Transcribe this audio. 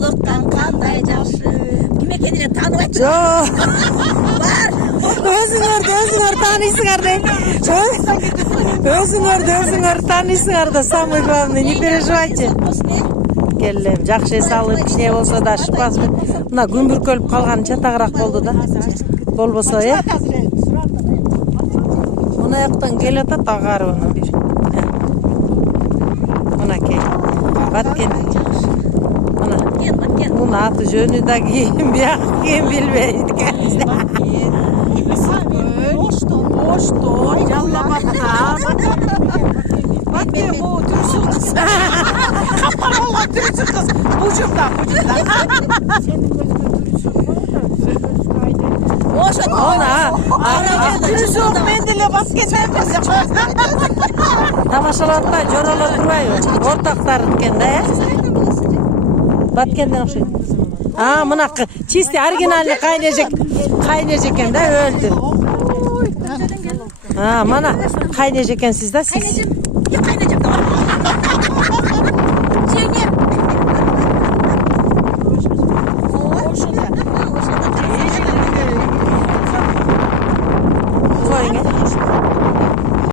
Doğuluktan kanday caşı. Kime kendine tanımayacak? Yok. Var. Özüngөр tanıysınlar de. Özüngör tanıysınlar da самое главное, не переживайте. Келем, жакшы салып, кичине болсо да шықпаспы. Мына күмбүрк өлүп калган чатагыраак болду да. Болбосо, э? Мына жактан келатат агарыбын бир. Мынакей. Баткен. Мына. Мына аты жөнү да кийин, бияк кийин билбейт. Boştu, yallamazsa. Bak ya bu Türkçü kız. Kapalı olan Türkçü kız. Bucumdan. Ona. Türkçü mendile basketten biz. Тамашалатпай, жороло турбайбы? Ортактар экен да, э? Баткенден окшойт. Мына чисти оригинальный кайнеж экен да, өлдү. Мана кайнеж экенсиз да сиз. Kaynayacağım.